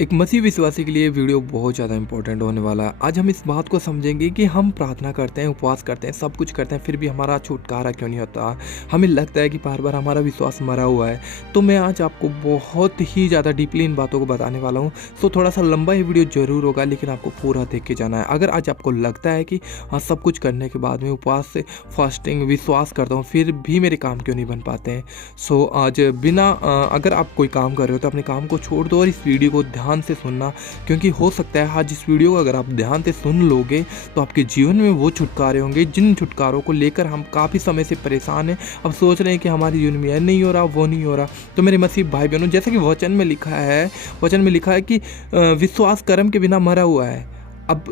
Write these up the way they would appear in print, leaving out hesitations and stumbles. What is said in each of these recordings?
एक मसीह विश्वासी के लिए वीडियो बहुत ज़्यादा इंपॉर्टेंट होने वाला है। आज हम इस बात को समझेंगे कि हम प्रार्थना करते हैं, उपवास करते हैं, सब कुछ करते हैं, फिर भी हमारा छुटकारा क्यों नहीं होता। हमें लगता है कि बार बार हमारा विश्वास मरा हुआ है। तो मैं आज आपको बहुत ही ज़्यादा डीपली इन बातों को बताने वाला हूँ। सो थोड़ा सा लंबा ही वीडियो ज़रूर होगा, लेकिन आपको पूरा देख के जाना है। अगर आज आपको लगता है कि हाँ, सब कुछ करने के बाद में उपवास से फास्टिंग विश्वास करता हूँ, फिर भी मेरे काम क्यों नहीं बन पाते हैं। सो आज अगर आप कोई काम कर रहे हो तो अपने काम को छोड़ दो और इस वीडियो को ध्यान से सुनना, क्योंकि हो सकता है आज इस वीडियो को अगर आप ध्यान से सुन लोगे तो आपके जीवन में वो छुटकारे होंगे जिन छुटकारों को लेकर हम काफ़ी समय से परेशान हैं। अब सोच रहे हैं कि हमारे जीवन में यह नहीं हो रहा, वो नहीं हो रहा। तो मेरे मसीह भाई बहनों, जैसे कि वचन में लिखा है कि विश्वास कर्म के बिना मरा हुआ है। अब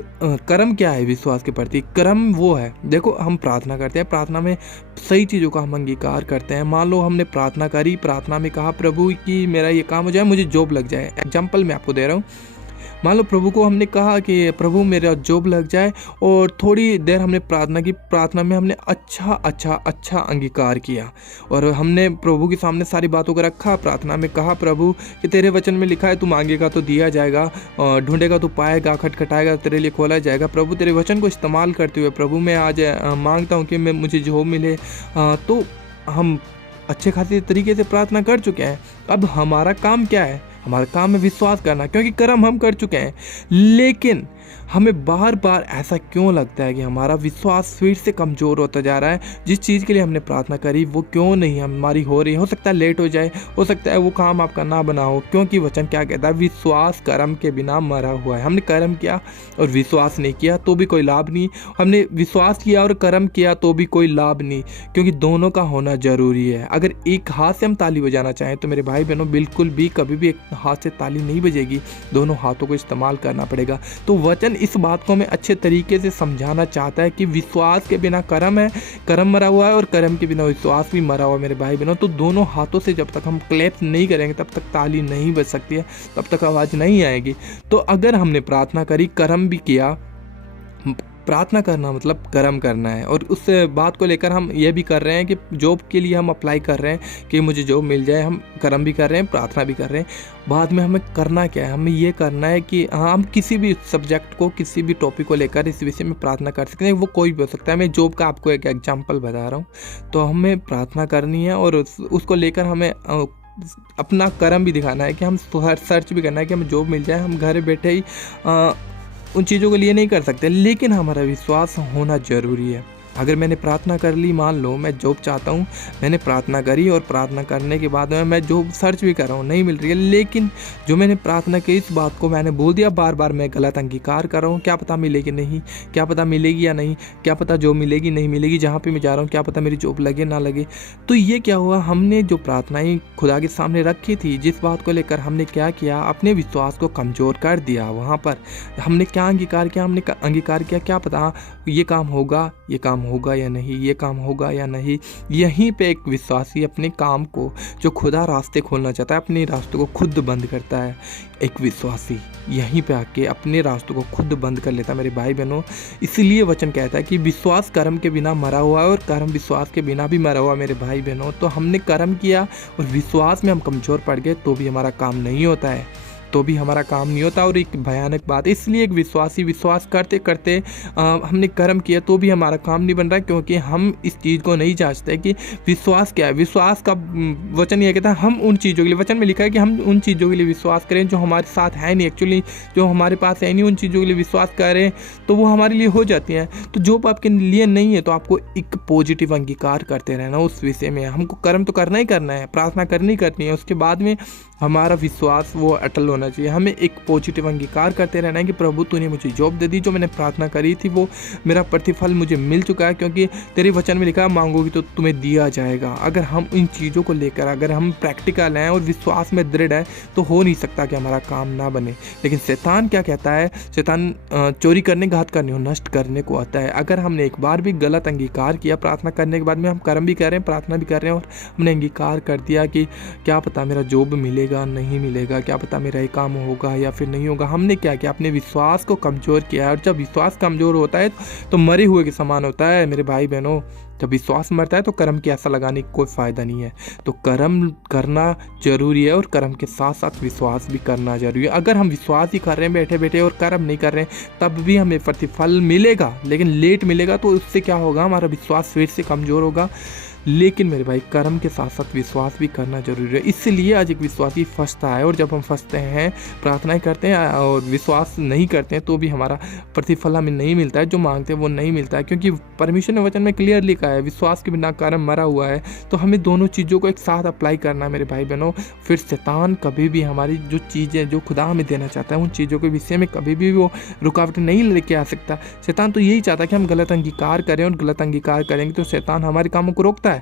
कर्म क्या है विश्वास के प्रति? कर्म वो है, देखो हम प्रार्थना करते हैं, प्रार्थना में सही चीज़ों का हम अंगीकार करते हैं। मान लो हमने प्रार्थना करी, प्रार्थना में कहा प्रभु कि मेरा ये काम हो जाए, मुझे जॉब लग जाए। एग्जाम्पल मैं आपको दे रहा हूँ। मान लो प्रभु को हमने कहा कि प्रभु मेरा जॉब लग जाए, और थोड़ी देर हमने प्रार्थना की। प्रार्थना में हमने अच्छा अंगीकार किया और हमने प्रभु के सामने सारी बातों को रखा। प्रार्थना में कहा प्रभु कि तेरे वचन में लिखा है तू मांगेगा तो दिया जाएगा, ढूंढेगा तो पाएगा, खटखटाएगा तेरे लिए खोला जाएगा। प्रभु तेरे वचन को इस्तेमाल करते हुए प्रभु मैं आज मांगता हूँ कि मुझे जॉब मिले। तो हम अच्छे खासे तरीके से प्रार्थना कर चुके हैं। अब हमारा काम क्या है? हमारा काम है विश्वास करना, क्योंकि कर्म हम कर चुके हैं। लेकिन हमें बार बार ऐसा क्यों लगता है कि हमारा विश्वास फिर से कमज़ोर होता जा रहा है? जिस चीज़ के लिए हमने प्रार्थना करी वो क्यों नहीं हमारी हो रही? हो सकता है लेट हो जाए, हो सकता है वो काम आपका ना बना हो, क्योंकि वचन क्या कहता है? विश्वास कर्म के बिना मरा हुआ है। हमने कर्म किया और विश्वास नहीं किया तो भी कोई लाभ नहीं, हमने विश्वास किया और कर्म किया तो भी कोई लाभ नहीं, क्योंकि दोनों का होना ज़रूरी है। अगर एक हाथ से हम ताली बजाना चाहें तो मेरे भाई बहनों, बिल्कुल भी कभी भी एक हाथ से ताली नहीं बजेगी, दोनों हाथों को इस्तेमाल करना पड़ेगा। तो वचन इस बात को हमें अच्छे तरीके से समझाना चाहता है कि विश्वास के बिना कर्म है, कर्म मरा हुआ है, और कर्म के बिना विश्वास भी मरा हुआ है मेरे भाई बहनों। तो दोनों हाथों से जब तक हम क्लैप्स नहीं करेंगे तब तक ताली नहीं बज सकती है, तब तक आवाज़ नहीं आएगी। तो अगर हमने प्रार्थना करी, कर्म भी किया, प्रार्थना करना मतलब कर्म करना है, और उस बात को लेकर हम ये भी कर रहे हैं कि जॉब के लिए हम अप्लाई कर रहे हैं कि मुझे जॉब मिल जाए। हम कर्म भी कर रहे हैं, प्रार्थना भी कर रहे हैं। बाद में हमें करना क्या है? हमें ये करना है कि हाँ, हम किसी भी सब्जेक्ट को, किसी भी टॉपिक को लेकर इस विषय में प्रार्थना कर सकते हैं। वो कोई भी हो सकता है। मैं जॉब का आपको एक एग्जाम्पल बता रहा हूँ। तो हमें प्रार्थना करनी है और उसको लेकर हमें अपना कर्म भी दिखाना है कि हम सर्च भी करना है कि हमें जॉब मिल जाए। हम घर बैठे ही उन चीज़ों के लिए नहीं कर सकते, लेकिन हमारा विश्वास होना ज़रूरी है। अगर मैंने प्रार्थना कर ली, मान लो मैं जॉब चाहता हूँ, मैंने प्रार्थना करी और प्रार्थना करने के बाद में मैं जॉब सर्च भी कर रहा हूँ, नहीं मिल रही है, लेकिन जो मैंने प्रार्थना की इस बात को मैंने बोल दिया, बार बार मैं गलत अंगीकार कर रहा हूँ। क्या पता मिलेगी नहीं, क्या पता मिलेगी या नहीं, क्या पता जॉब मिलेगी नहीं मिलेगी, जहाँ पर मैं जा रहा हूँ क्या पता मेरी जॉब लगे ना लगे। तो ये क्या हुआ? हमने जो प्रार्थनाएँ खुदा के सामने रखी थी, जिस बात को लेकर हमने क्या किया, अपने विश्वास को कमज़ोर कर दिया। वहाँ पर हमने क्या अंगीकार किया? हमने अंगीकार किया क्या पता ये काम होगा, ये काम होगा या नहीं, ये काम होगा या नहीं। यहीं पे एक विश्वासी अपने काम को, जो खुदा रास्ते खोलना चाहता है, अपने रास्तों को खुद बंद करता है। एक विश्वासी यहीं पे आके अपने रास्तों को खुद बंद कर लेता है मेरे भाई बहनों। इसलिए वचन कहता है कि विश्वास कर्म के बिना मरा हुआ है और कर्म विश्वास के बिना भी मरा हुआ मेरे भाई बहनों। तो हमने कर्म किया और विश्वास में हम कमज़ोर पड़ गए तो भी हमारा काम नहीं होता है, और एक भयानक बात, इसलिए एक विश्वासी विश्वास करते करते हमने कर्म किया तो भी हमारा काम नहीं बन रहा, क्योंकि हम इस चीज़ को नहीं जांचते कि विश्वास क्या है। विश्वास का वचन ये कहता है हम उन चीज़ों के लिए, वचन में लिखा है कि हम उन चीज़ों के लिए विश्वास करें जो हमारे साथ है नहीं, एक्चुअली जो हमारे पास है नहीं, उन चीज़ों के लिए विश्वास करें तो वो हमारे लिए हो जाती हैं। तो जो आपके लिए नहीं है तो आपको एक पॉजिटिव अंगीकार करते रहना उस विषय में। हमको कर्म तो करना ही करना है, प्रार्थना करनी है, उसके बाद में हमारा विश्वास वो अटल होना चाहिए। हमें एक पॉजिटिव अंगीकार करते रहना है कि प्रभु तूने मुझे जॉब दे दी, जो मैंने प्रार्थना करी थी वो मेरा प्रतिफल मुझे मिल चुका है, क्योंकि तेरे वचन में लिखा है मांगोगी तो तुम्हें दिया जाएगा। अगर हम इन चीज़ों को लेकर, अगर हम प्रैक्टिकल हैं और विश्वास में दृढ़ है तो हो नहीं सकता कि हमारा काम ना बने। लेकिन शैतान क्या कहता है? शैतान चोरी करने, घात करने और नष्ट करने को आता है। अगर हमने एक बार भी गलत अंगीकार किया, प्रार्थना करने के बाद में हम कर्म भी कर रहे हैं, प्रार्थना भी कर रहे हैं, और हमने अंगीकार कर दिया कि क्या पता मेरा जॉब मिलेगा नहीं मिलेगा, क्या पता मेरा एक काम होगा या फिर नहीं होगा। हमने क्या किया, अपने विश्वास को कमज़ोर किया, और जब विश्वास कमज़ोर होता है तो मरे हुए के समान होता है मेरे भाई बहनों। जब विश्वास मरता है तो कर्म की आशा लगाने का कोई फ़ायदा नहीं है। तो कर्म करना ज़रूरी है, और कर्म के साथ साथ विश्वास भी करना ज़रूरी है। अगर हम विश्वास ही कर रहे हैं बैठे बैठे और कर्म नहीं कर रहे हैं, तब भी हमें प्रतिफल मिलेगा, लेकिन लेट मिलेगा। तो उससे क्या होगा, हमारा विश्वास फिर से कमज़ोर होगा। लेकिन मेरे भाई कर्म के साथ साथ विश्वास भी करना जरूरी है। इसलिए आज एक विश्वासी फंसता है, और जब हम फंसते हैं, प्रार्थनाएं करते हैं और विश्वास नहीं करते हैं, तो भी हमारा प्रतिफल हमें नहीं मिलता है, जो मांगते हैं वो नहीं मिलता है। क्योंकि परमेश्वर ने वचन में क्लियर लिखा है, विश्वास के बिना कर्म मरा हुआ है। तो हमें दोनों चीज़ों को एक साथ अप्लाई करना है मेरे भाई बहनों। फिर शैतान कभी भी हमारी जो चीज़ें जो खुदा हमें देना चाहता है, उन चीज़ों के विषय में कभी भी वो रुकावटें नहीं लेके आ सकता। शैतान तो यही चाहता है कि हम गलत अंगीकार करें, और गलत अंगीकार करेंगे तो शैतान हमारे कामों को रोकता है।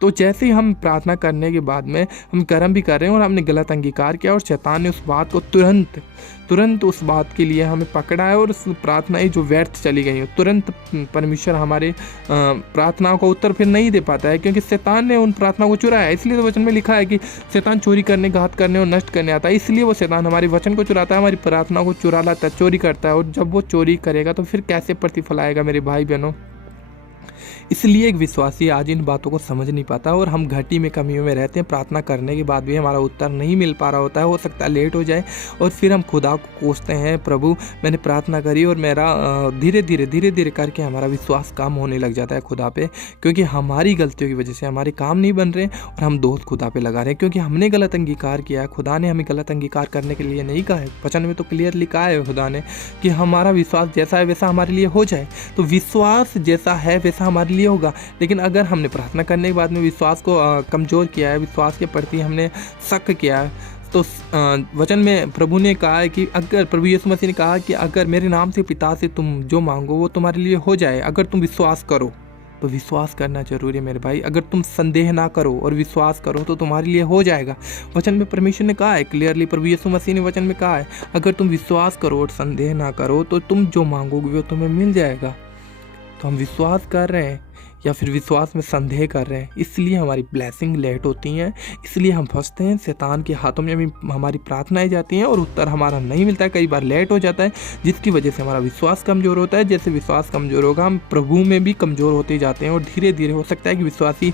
तो जैसे ही हम प्रार्थना करने के बाद में हम कर्म भी कर रहे हैं और हमने गलत अंगीकार किया, और शैतान ने उस बात को तुरंत उस बात के लिए हमें पकड़ा है, और उस प्रार्थनाएं जो व्यर्थ चली गई हैं, तुरंत परमेश्वर हमारे प्रार्थनाओं का उत्तर फिर नहीं दे पाता है, क्योंकि शैतान ने उन प्रार्थनाओं को चुराया है। इसलिए तो वचन में लिखा है कि शैतान चोरी करने, घात करने और नष्ट करने आता है। इसलिए वो शैतान हमारे वचन को चुराता है, हमारी प्रार्थनाओं को चुरा लाता है, चोरी करता है। और जब वो चोरी करेगा तो फिर कैसे प्रतिफल आएगा मेरे भाई बहनों। इसलिए एक विश्वासी आज इन बातों को समझ नहीं पाता, और हम घटी में कमियों में रहते हैं। प्रार्थना करने के बाद भी हमारा उत्तर नहीं मिल पा रहा होता है, हो सकता है लेट हो जाए, और फिर हम खुदा को कोसते हैं, प्रभु मैंने प्रार्थना करी और मेरा धीरे धीरे करके हमारा विश्वास कम होने लग जाता है खुदा पे, क्योंकि हमारी गलतियों की वजह से हमारे काम नहीं बन रहे और हम दोष खुदा पे लगा रहे हैं, क्योंकि हमने गलत अंगीकार किया है। खुदा ने हमें गलत अंगीकार करने के लिए नहीं कहा है। वचन में तो क्लियर लिखा है खुदा ने कि हमारा विश्वास जैसा है वैसा हमारे लिए हो जाए। तो विश्वास जैसा है वैसा हमारे लिए होगा। लेकिन अगर हमने प्रार्थना करने के बाद में विश्वास को कमज़ोर किया है, विश्वास के प्रति हमने शक किया है, तो वचन में प्रभु ने कहा है कि अगर प्रभु यीशु मसीह ने कहा कि अगर मेरे नाम से पिता से तुम जो मांगो वो तुम्हारे लिए हो जाए, अगर तुम विश्वास करो। तो विश्वास करना जरूरी है मेरे भाई। अगर तुम संदेह ना करो और विश्वास करो तो तुम्हारे लिए हो जाएगा। वचन में परमेश्वर ने कहा है क्लियरली, प्रभु यीशु मसीह ने वचन में कहा है, अगर तुम विश्वास करो और संदेह ना करो तो तुम जो मांगोगे वो तुम्हें मिल जाएगा। तो हम विश्वास कर रहे हैं या फिर विश्वास में संदेह कर रहे हैं, इसलिए हमारी ब्लेसिंग लेट होती हैं, इसलिए हम फंसते हैं। शैतान के हाथों में भी हमारी प्रार्थनाएं जाती हैं और उत्तर हमारा नहीं मिलता है, कई बार लेट हो जाता है, जिसकी वजह से हमारा विश्वास कमज़ोर होता है। जैसे विश्वास कमज़ोर होगा, हम प्रभु में भी कमज़ोर होते जाते हैं, और धीरे धीरे हो सकता है कि विश्वासी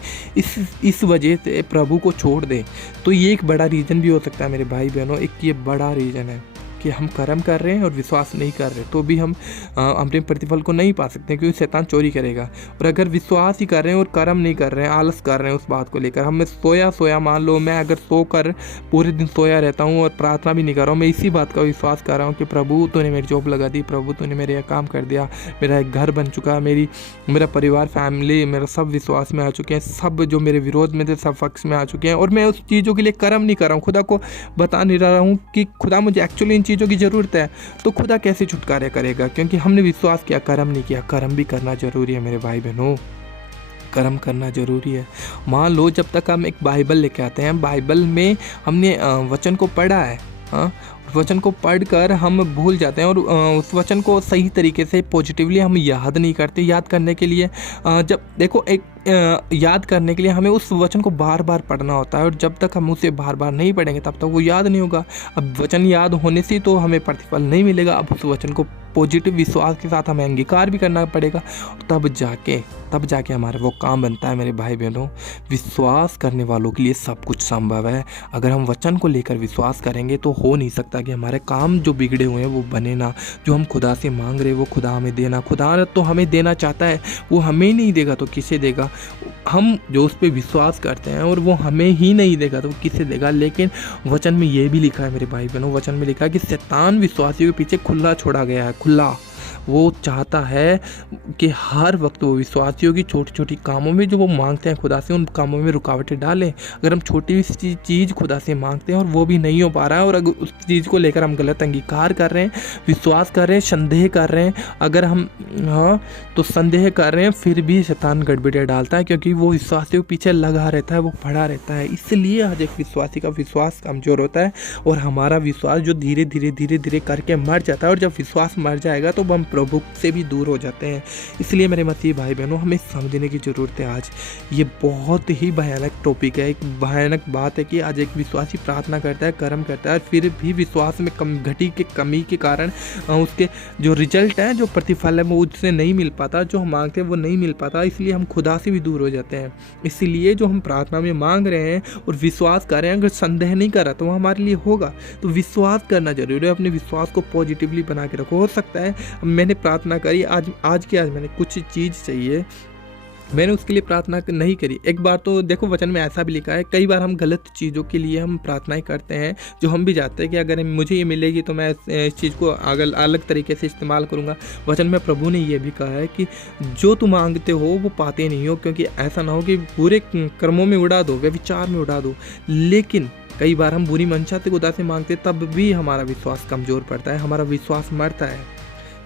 इस वजह से प्रभु को छोड़ दे। तो ये एक बड़ा रीज़न भी हो सकता है मेरे भाई बहनों, एक ये बड़ा रीज़न है कि हम कर्म कर रहे हैं और विश्वास नहीं कर रहे, तो भी हम अपने प्रतिफल को नहीं पा सकते, क्योंकि शैतान चोरी करेगा। और अगर विश्वास ही कर रहे हैं और कर्म नहीं कर रहे हैं, आलस कर रहे हैं उस बात को लेकर, हम सोया मान लो मैं अगर सोकर पूरे दिन सोया रहता हूँ और प्रार्थना भी नहीं कर रहा हूँ, मैं इसी बात का विश्वास कर रहा हूँ कि प्रभु तूने मेरी जॉब लगा दी, प्रभु तूने मेरे यह काम कर दिया, मेरा एक घर बन चुका, मेरा परिवार, फैमिली, मेरा सब विश्वास में आ चुके हैं, सब जो मेरे विरोध में थे सब पक्ष में आ चुके हैं, और मैं उस चीज़ों के लिए कर्म नहीं कर रहा हूँ, खुदा को बता नहीं रहा हूँ कि खुदा मुझे एक्चुअली इन चीज़ों की ज़रूरत है। तो खुदा कैसे छुटकारा करेगा, क्योंकि हमने विश्वास किया, कर्म नहीं किया। कर्म भी करना जरूरी है मेरे भाई बहनों, कर्म करना जरूरी है। मान लो जब तक हम एक बाइबल लेके आते हैं, बाइबल में हमने वचन को पढ़ा है, हाँ, वचन को पढ़कर हम भूल जाते हैं, और उस वचन को सही तरीके से पॉजिटिवली हम याद नहीं करते। याद करने के लिए जब देखो याद करने के लिए हमें उस वचन को बार बार पढ़ना होता है, और जब तक हम उसे बार बार नहीं पढ़ेंगे तब तक वो याद नहीं होगा। अब वचन याद होने से तो हमें प्रतिफल नहीं मिलेगा, अब उस वचन को पॉजिटिव विश्वास के साथ हमें अंगीकार भी करना पड़ेगा, तब जाके हमारा वो काम बनता है मेरे भाई बहनों। विश्वास करने वालों के लिए सब कुछ संभव है। अगर हम वचन को लेकर विश्वास करेंगे तो हो नहीं सकता कि हमारे काम जो बिगड़े हुए हैं वो बने ना। जो हम खुदा से मांग रहे वो खुदा हमें देना, खुदा तो हमें देना चाहता है, वो हमें नहीं देगा तो किसे देगा। हम जो उस पर विश्वास करते हैं और वो हमें ही नहीं देगा तो किसे देगा। लेकिन वचन में ये भी लिखा है मेरे भाई बहनों, वचन में लिखा है कि शैतान विश्वासियों के पीछे खुला छोड़ा गया है, खुला। वो चाहता है कि हर वक्त वो विश्वासियों की छोटी छोटी कामों में जो वो मांगते हैं खुदा से, उन कामों में रुकावटें डालें। अगर हम छोटी सी चीज़ खुदा से मांगते हैं और वो भी नहीं हो पा रहा है, और अगर उस चीज़ को लेकर हम गलत अंगीकार कर रहे हैं, विश्वास कर रहे हैं, संदेह कर रहे हैं, अगर हम तो संदेह कर रहे हैं, फिर भी शैतान गड़बड़ियाँ डालता है, क्योंकि वो विश्वासियों के पीछे लगा रहता है, वो पड़ा रहता है। इसलिए आज एक विश्वासी का विश्वास कमज़ोर होता है, और हमारा विश्वास जो धीरे धीरे करके मर जाता है। और जब विश्वास मर जाएगा तो हम प्रभु से भी दूर हो जाते हैं। इसलिए मेरे मसीह भाई बहनों, हमें समझने की ज़रूरत है। आज ये बहुत ही भयानक टॉपिक है, एक भयानक बात है कि आज एक विश्वासी प्रार्थना करता है, कर्म करता है, फिर भी विश्वास में कमी के कारण उसके जो रिजल्ट है, जो प्रतिफल है, वो उससे नहीं मिल पाता, जो हम मांगते हैं वो नहीं मिल पाता। इसलिए हम खुदा से भी दूर हो जाते हैं। इसलिए जो हम प्रार्थना में मांग रहे हैं और विश्वास कर रहे हैं, अगर संदेह नहीं कर रहा तो वो हमारे लिए होगा। तो विश्वास करना जरूरी है, अपने विश्वास को पॉजिटिवली बना के रखो। हो सकता है मैंने प्रार्थना करी, आज मैंने कुछ चीज़ चाहिए, मैंने उसके लिए प्रार्थना नहीं करी। एक बार तो देखो वचन में ऐसा भी लिखा है, कई बार हम गलत चीज़ों के लिए हम प्रार्थनाएं करते हैं, जो हम भी जानते हैं कि अगर मुझे ये मिलेगी तो मैं इस चीज़ को अलग तरीके से इस्तेमाल करूँगा। वचन में प्रभु ने ये भी कहा है कि जो तुम मांगते हो वो पाते नहीं हो, क्योंकि ऐसा ना हो कि बुरे कर्मों में उड़ा दो, व्यभिचार में उड़ा दो। लेकिन कई बार हम बुरी मंशा से खुदा से मांगते, तब भी हमारा विश्वास कमज़ोर पड़ता है, हमारा विश्वास मरता है,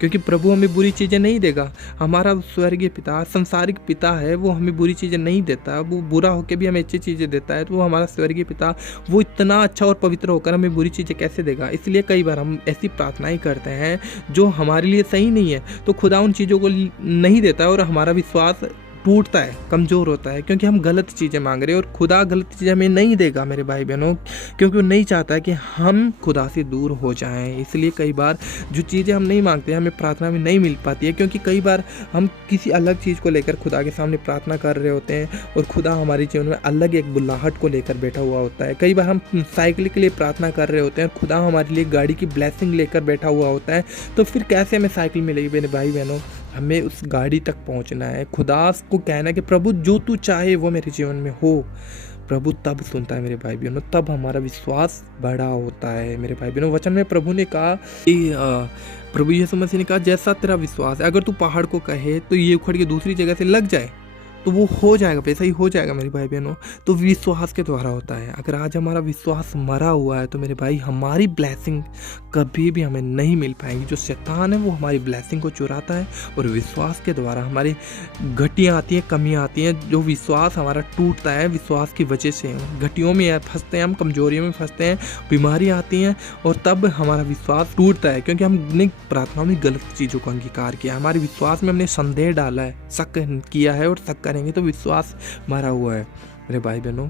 क्योंकि प्रभु हमें बुरी चीज़ें नहीं देगा। हमारा स्वर्गीय पिता, संसारिक पिता है, वो हमें बुरी चीज़ें नहीं देता, वो बुरा होकर भी हमें अच्छी चीज़ें देता है। तो वो हमारा स्वर्गीय पिता, वो इतना अच्छा और पवित्र होकर हमें बुरी चीज़ें कैसे देगा। इसलिए कई बार हम ऐसी प्रार्थनाएं करते हैं जो हमारे लिए सही नहीं है, तो खुदा उन चीज़ों को नहीं देता और हमारा विश्वास टूटता है, कमज़ोर होता है, क्योंकि हम गलत चीज़ें मांग रहे हैं। और खुदा गलत चीज़ें हमें नहीं देगा मेरे भाई बहनों, क्योंकि वो नहीं चाहता है कि हम खुदा से दूर हो जाएं। इसलिए कई बार जो चीज़ें हम नहीं मांगते हमें प्रार्थना में नहीं मिल पाती है, क्योंकि कई बार हम किसी अलग चीज़ को लेकर खुदा के सामने प्रार्थना कर रहे होते हैं और खुदा हमारे जीवन में अलग एक बुलाहट को लेकर बैठा हुआ होता है। कई बार हम साइकिल के लिए प्रार्थना कर रहे होते हैं, खुदा हमारे लिए गाड़ी की ब्लेसिंग लेकर बैठा हुआ होता है। तो फिर कैसे हमें साइकिल मिलेगी मेरे भाई बहनों? हमें उस गाड़ी तक पहुंचना है। खुदा को कहना है कि प्रभु जो तू चाहे वो मेरे जीवन में हो। प्रभु तब सुनता है मेरे भाई बहनों, तब हमारा विश्वास बड़ा होता है मेरे भाई बहनों। वचन में प्रभु ने कहा कि प्रभु यीशु मसीह ने कहा, जैसा तेरा विश्वास है, अगर तू पहाड़ को कहे तो ये उखड़ के दूसरी जगह से लग जाए तो वो हो जाएगा, वैसा ही हो जाएगा मेरे भाई बहनों। तो विश्वास के द्वारा होता है। अगर आज हमारा विश्वास मरा हुआ है तो मेरे भाई हमारी ब्लेसिंग कभी भी हमें नहीं मिल पाएंगी। जो शैतान है वो हमारी ब्लेसिंग को चुराता है और विश्वास के द्वारा हमारी घटियाँ आती हैं, कमियाँ आती हैं। जो विश्वास हमारा टूटता है, विश्वास की वजह से घटियों में फंसते हैं, हम कमजोरियों में फंसते हैं, बीमारियाँ आती हैं और तब हमारा विश्वास टूटता है, क्योंकि हमने प्रार्थनाओं में गलत चीज़ों को अंगीकार किया। हमारे विश्वास में हमने संदेह डाला है, शक किया है और शक करेंगे तो विश्वास मरा हुआ है मेरे भाई बहनों।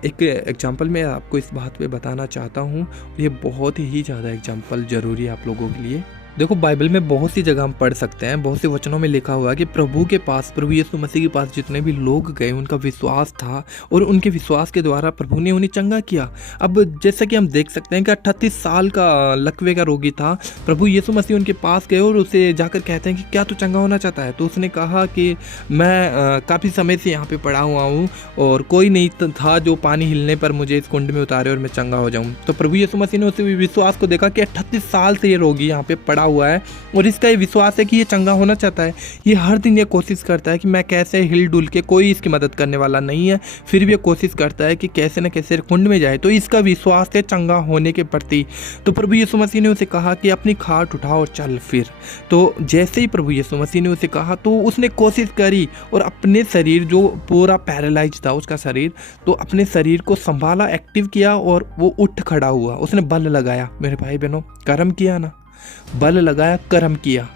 एक एग्जाम्पल मैं आपको इस बात पे बताना चाहता हूँ। ये बहुत ही ज़्यादा एग्जाम्पल ज़रूरी है आप लोगों के लिए। देखो बाइबल में बहुत सी जगह हम पढ़ सकते हैं, बहुत से वचनों में लिखा हुआ है कि प्रभु के पास, प्रभु यीशु मसीह के पास जितने भी लोग गए उनका विश्वास था और उनके विश्वास के द्वारा प्रभु ने उन्हें चंगा किया। अब जैसा कि हम देख सकते हैं कि 38 साल का लकवे का रोगी था, प्रभु यीशु मसीह उनके पास गए और उसे जाकर कहते हैं कि क्या तू चंगा होना चाहता है? तो उसने कहा कि मैं काफ़ी समय से यहाँ पर पड़ा हुआ हूँ और कोई नहीं था जो पानी हिलने पर मुझे इस कुंड में उतारे और मैं चंगा हो जाऊँ। तो प्रभु यीशु मसीह ने उसे विश्वास को देखा कि 38 साल से ये रोगी यहाँ पे पड़ा हुआ है और इसका ये विश्वास है कि ये चंगा होना चाहता है। ये हर दिन ये कोशिश करता है कि मैं कैसे हिल डुल के, कोई इसकी मदद करने वाला नहीं है, फिर भी ये कोशिश करता है कि कैसे न कैसे कुंड में जाए। तो इसका विश्वास है चंगा होने के प्रति। तो प्रभु यीशु मसीह ने उसे कहा कि अपनी खाट उठा और चल फिर। तो जैसे ही प्रभु यीशु मसीह ने उसे कहा तो उसने कोशिश करी और अपने शरीर, जो पूरा पैरालाइज था उसका शरीर, तो अपने शरीर को संभाला, एक्टिव किया और वो उठ खड़ा हुआ। उसने बल लगाया मेरे भाई बहनों, कर्म किया ना, बल लगाया, कर्म किया।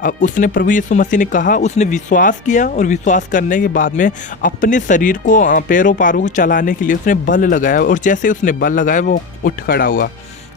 अब उसने, प्रभु यीशु मसीह ने कहा, उसने विश्वास किया और विश्वास करने के बाद में अपने शरीर को, पैरों पारों को चलाने के लिए उसने बल लगाया और जैसे उसने बल लगाया वो उठ खड़ा हुआ।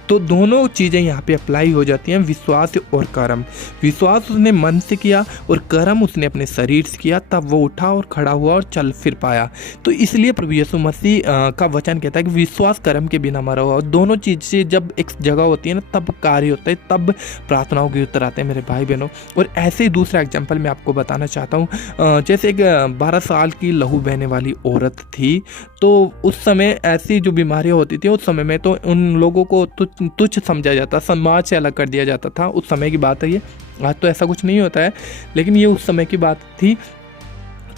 तो दोनों चीज़ें यहाँ पे अप्लाई हो जाती हैं, विश्वास और कर्म। विश्वास उसने मन से किया और कर्म उसने अपने शरीर से किया, तब वो उठा और खड़ा हुआ और चल फिर पाया। तो इसलिए प्रभु यीशु मसीह का वचन कहता है कि विश्वास कर्म के बिना मरा हुआ। दोनों चीज़ें जब एक जगह होती है ना, तब कार्य होता है, तब प्रार्थनाओं के उत्तर आते हैं मेरे भाई बहनों। और ऐसे ही दूसरा एग्जाम्पल मैं आपको बताना चाहता हूँ। जैसे एक 12 साल की लहू बहने वाली औरत थी, तो उस समय ऐसी जो बीमारियाँ होती थी उस समय में, तो उन लोगों को तुच्छ समझा जाता, समाज से अलग कर दिया जाता था। उस समय की बात है ये, आज तो ऐसा कुछ नहीं होता है, लेकिन ये उस समय की बात थी।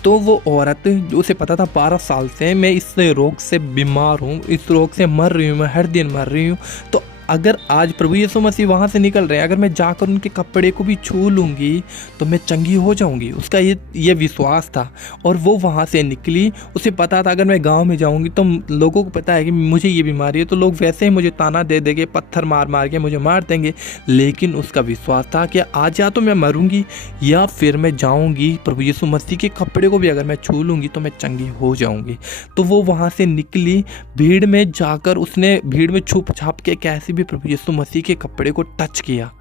तो वो औरत, जो उसे पता था 12 साल से मैं इस रोग से बीमार हूँ, इस रोग से मर रही हूँ, मैं हर दिन मर रही हूँ, तो अगर आज प्रभु यीशु मसीह वहाँ से निकल रहे हैं, अगर मैं जाकर उनके कपड़े को भी छू लूँगी तो मैं चंगी हो जाऊँगी। उसका ये विश्वास था और वो वहाँ से निकली। उसे पता था अगर मैं गांव में जाऊँगी तो लोगों को पता है कि मुझे ये बीमारी है, तो लोग वैसे ही मुझे ताना दे देंगे, पत्थर मार मार के मुझे मार देंगे। लेकिन उसका विश्वास था कि आज या तो मैं मरूँगी या फिर मैं जाऊँगी, प्रभु यीशु मसीह के कपड़े को भी अगर मैं छू लूँगी तो मैं चंगी हो जाऊँगी। तो वो वहाँ से निकली, भीड़ में जाकर उसने भीड़ में छुप छाप के कैसे भी प्रभु यीशु मसीह के कपड़े को टच किया।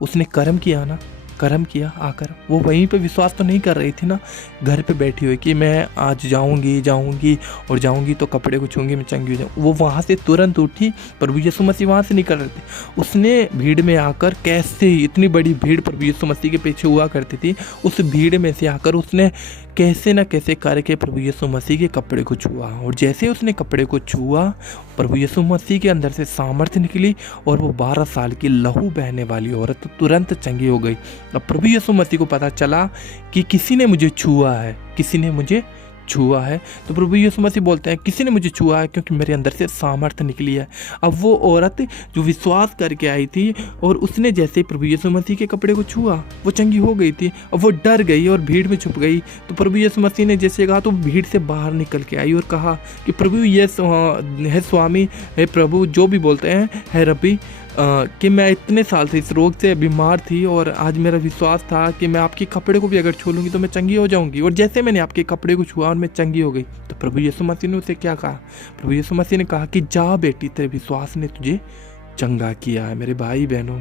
उसने कर्म किया ना, कर्म किया। आकर वो वहीं पे विश्वास तो नहीं कर रही थी ना, घर पे बैठी हुई कि मैं आज जाऊंगी तो कपड़े को छूंगी, मैं चंगी हो जाऊँ। वो वहाँ से तुरंत उठी, प्रभु यीशु मसीह वहाँ से निकल रहे थे। उसने भीड़ में आकर, कैसे इतनी बड़ी भीड़ प्रभु यीशु मसीह के पीछे हुआ करती थी, उस भीड़ में से आकर उसने कैसे न कैसे करके प्रभु यीशु मसीह के कपड़े को छुआ। और जैसे उसने कपड़े को छुआ, प्रभु यीशु मसीह के अंदर से सामर्थ्य निकली और वो 12 साल की लहू बहने वाली औरत तुरंत चंगी हो गई। अब प्रभु यीशु मसीह को पता चला कि किसी ने मुझे छुआ है, किसी ने मुझे छुआ है। तो प्रभु यीशु मसीह बोलते हैं किसी ने मुझे छुआ है क्योंकि मेरे अंदर से सामर्थ्य निकली है। अब वो औरत जो विश्वास करके आई थी और उसने जैसे प्रभु यीशु मसीह के कपड़े को छुआ, वो चंगी हो गई थी। अब वो डर गई और भीड़ में छुप गई। तो प्रभु यीशु मसीह ने जैसे कहा तो भीड़ से बाहर निकल के आई और कहा कि प्रभु ये है स्वामी, है प्रभु, जो भी बोलते हैं, है रब्बी, कि मैं इतने साल से इस रोग से बीमार थी और आज मेरा विश्वास था कि मैं आपके कपड़े को भी अगर छू लूँगी तो मैं चंगी हो जाऊँगी। और जैसे मैंने आपके कपड़े को छुआ और मैं चंगी हो गई। तो प्रभु यीशु मसीह ने उसे क्या कहा? प्रभु यीशु मसीह ने कहा कि जा बेटी, तेरे विश्वास ने तुझे चंगा किया है। मेरे भाई बहनों,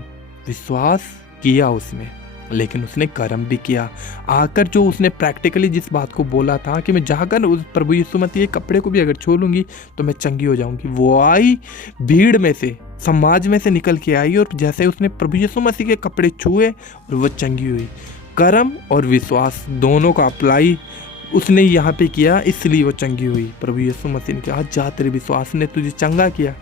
विश्वास किया उसने, लेकिन उसने कर्म भी किया। आकर जो उसने प्रैक्टिकली जिस बात को बोला था कि मैं जाकर उस प्रभु यीशु मसीह के कपड़े को भी अगर छू लूँगी तो मैं चंगी हो जाऊँगी, वो आई भीड़ में से, समाज में से निकल के आई और जैसे उसने प्रभु यीशु मसीह के कपड़े छुए और वो चंगी हुई। कर्म और विश्वास दोनों का अप्लाई उसने यहाँ पे किया, इसलिए वो चंगी हुई। प्रभु यीशु मसीह ने कहा जा, तेरे विश्वास ने तुझे चंगा किया।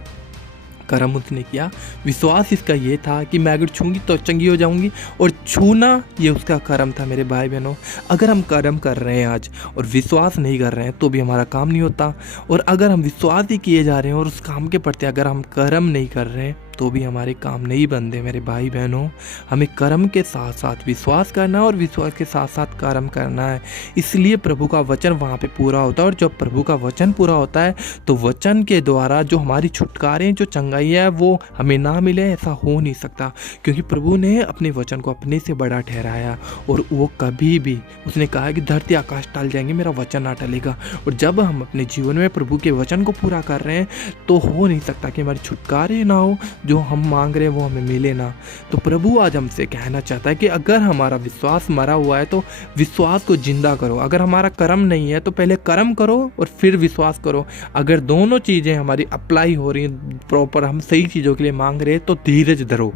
कर्म उसने किया, विश्वास इसका ये था कि मैं अगर छूंगी तो चंगी हो जाऊंगी, और छूना ये उसका कर्म था। मेरे भाई बहनों, अगर हम कर्म कर रहे हैं आज और विश्वास नहीं कर रहे हैं तो भी हमारा काम नहीं होता। और अगर हम विश्वास ही किए जा रहे हैं और उस काम के प्रति अगर हम कर्म नहीं कर रहे हैं तो भी हमारे काम नहीं बनते। मेरे भाई बहनों, हमें कर्म के साथ साथ विश्वास करना और विश्वास के साथ साथ कर्म करना है। इसलिए प्रभु का वचन वहाँ पे पूरा होता है। और जब प्रभु का वचन पूरा होता है तो वचन के द्वारा जो हमारी छुटकारे, जो चंगाई है, वो हमें ना मिले, ऐसा हो नहीं सकता। क्योंकि प्रभु ने अपने वचन को अपने से बड़ा ठहराया और वो कभी भी, उसने कहा कि धरती आकाश टल जाएंगे, मेरा वचन ना टलेगा। और जब हम अपने जीवन में प्रभु के वचन को पूरा कर रहे हैं तो हो नहीं सकता कि हमारी छुटकारे ना हो, जो हम मांग रहे हैं वो हमें मिले ना। तो प्रभु आज हमसे कहना चाहता है कि अगर हमारा विश्वास मरा हुआ है तो विश्वास को जिंदा करो। अगर हमारा कर्म नहीं है तो पहले कर्म करो और फिर विश्वास करो। अगर दोनों चीज़ें हमारी अप्लाई हो रही हैं प्रॉपर, हम सही चीज़ों के लिए मांग रहे हैं, तो धीरज धरो।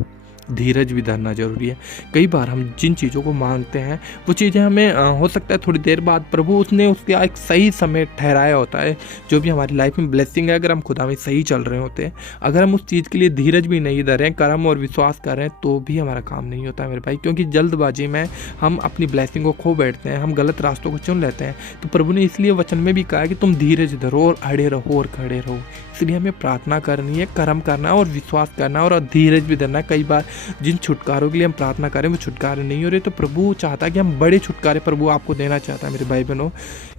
धीरज भी धरना जरूरी है। कई बार हम जिन चीज़ों को मांगते हैं वो चीज़ें हमें हो सकता है थोड़ी देर बाद प्रभु उसने उसका एक सही समय ठहराया होता है। जो भी हमारी लाइफ में ब्लेसिंग है, अगर हम खुदा में सही चल रहे होते हैं, अगर हम उस चीज़ के लिए धीरज भी नहीं धर रहे हैं, कर्म और विश्वास कर रहे हैं, तो भी हमारा काम नहीं होता है मेरे भाई। क्योंकि जल्दबाजी में हम अपनी ब्लेसिंग को खो बैठते हैं, हम गलत रास्तों को चुन लेते हैं। तो प्रभु ने इसलिए वचन में भी कहा कि तुम धीरज धरो और अड़े रहो और खड़े रहो। इसलिए हमें प्रार्थना करनी है, कर्म करना और विश्वास करना और धीरज भी धरना। कई बार जिन छुटकारों के लिए हम प्रार्थना करें वो छुटकारे नहीं हो रहे, तो प्रभु चाहता है कि हम बड़े छुटकारे प्रभु आपको देना चाहता है मेरे भाई बहनों।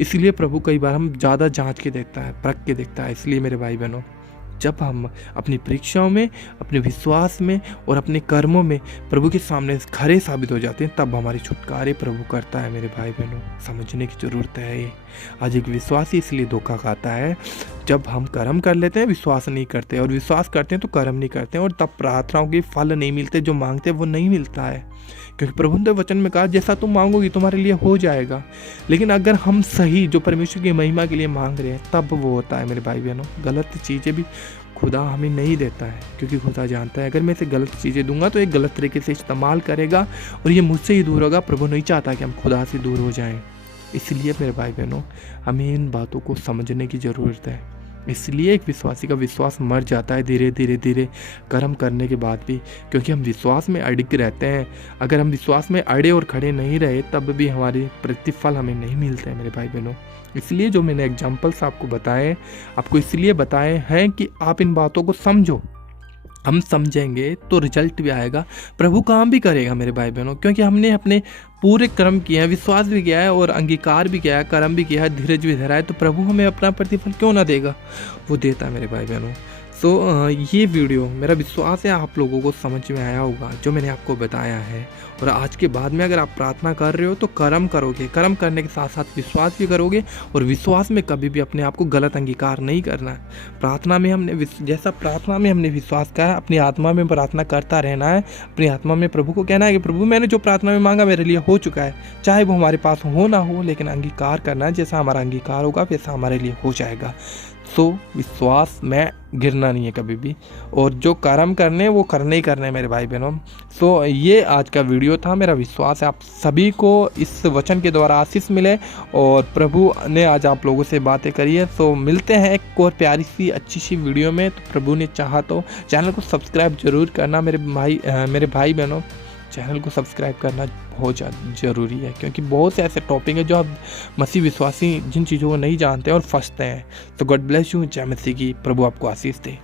इसलिए प्रभु कई बार हम ज़्यादा जांच के देखता है, परख के देखता है। इसलिए मेरे भाई बहनों, जब हम अपनी परीक्षाओं में, अपने विश्वास में और अपने कर्मों में प्रभु के सामने खरे साबित हो जाते हैं, तब हमारी छुटकारे प्रभु करता है मेरे भाई बहनों। समझने की ज़रूरत है ये। आज एक विश्वासी इसलिए धोखा खाता है, जब हम कर्म कर लेते हैं विश्वास नहीं करते, और विश्वास करते हैं तो कर्म नहीं करते हैं, और तब प्रार्थनाओं के फल नहीं मिलते, जो मांगते हैं वो नहीं मिलता है। क्योंकि प्रभु ने वचन में कहा जैसा तुम मांगोगी तुम्हारे लिए हो जाएगा। लेकिन अगर हम सही जो परमेश्वर की महिमा के लिए मांग रहे हैं तब वो होता है मेरे भाई बहनों। गलत चीज़ें भी खुदा हमें नहीं देता है, क्योंकि खुदा जानता है अगर मैं इसे गलत चीज़ें दूंगा तो एक गलत तरीके से इस्तेमाल करेगा और ये मुझसे ही दूर होगा। प्रभु नहीं चाहता कि हम खुदा से दूर हो जाएं। इसलिए मेरे भाई बहनों, हमें इन बातों को समझने की ज़रूरत है। इसलिए एक विश्वासी का विश्वास मर जाता है धीरे धीरे धीरे कर्म करने के बाद भी, क्योंकि हम विश्वास में अड़िग रहते हैं। अगर हम विश्वास में अड़े और खड़े नहीं रहे तब भी हमारे प्रतिफल हमें नहीं मिलते हैं मेरे भाई बहनों। इसलिए जो मैंने एग्जाम्पल्स आपको बताए, आपको इसलिए बताए हैं कि आप इन बातों को समझो। हम समझेंगे तो रिजल्ट भी आएगा, प्रभु काम भी करेगा मेरे भाई बहनों, क्योंकि हमने अपने पूरे कर्म किए हैं, विश्वास भी किया है और अंगीकार भी किया है, कर्म भी किया है, धीरज भी धरा है, तो प्रभु हमें अपना प्रतिफल क्यों ना देगा, वो देता है मेरे भाई बहनों। सो ये वीडियो मेरा विश्वास है आप लोगों को समझ में आया होगा जो मैंने आपको बताया है। और आज के बाद में अगर आप प्रार्थना कर रहे हो तो कर्म करोगे, कर्म करने के साथ साथ विश्वास भी करोगे, और विश्वास में कभी भी अपने आप को गलत अंगीकार नहीं करना है। प्रार्थना में हमने जैसा प्रार्थना में हमने विश्वास किया है, अपनी आत्मा में प्रार्थना करता रहना है। अपनी आत्मा में प्रभु को कहना है कि प्रभु मैंने जो प्रार्थना में मांगा मेरे लिए हो चुका है, चाहे वो हमारे पास हो ना हो, लेकिन अंगीकार करना है, जैसा हमारा अंगीकार होगा वैसा हमारे लिए हो जाएगा। सो विश्वास में गिरना नहीं है कभी भी, और जो कर्म करने वो करने ही करने हैं मेरे भाई बहनों। सो ये आज का वीडियो था। मेरा विश्वास है आप सभी को इस वचन के द्वारा आशीष मिले, और प्रभु ने आज आप लोगों से बातें करी है। सो मिलते हैं एक और प्यारी सी अच्छी सी वीडियो में। तो प्रभु ने चाहा तो चैनल को सब्सक्राइब जरूर करना मेरे भाई बहनों। चैनल को सब्सक्राइब करना बहुत ज़रूरी है, क्योंकि बहुत से ऐसे टॉपिक है जो आप मसीह विश्वासी जिन चीज़ों को नहीं जानते और फंसते हैं। तो गॉड ब्लेस यू। जय मसीह की। प्रभु आपको आशीष दे।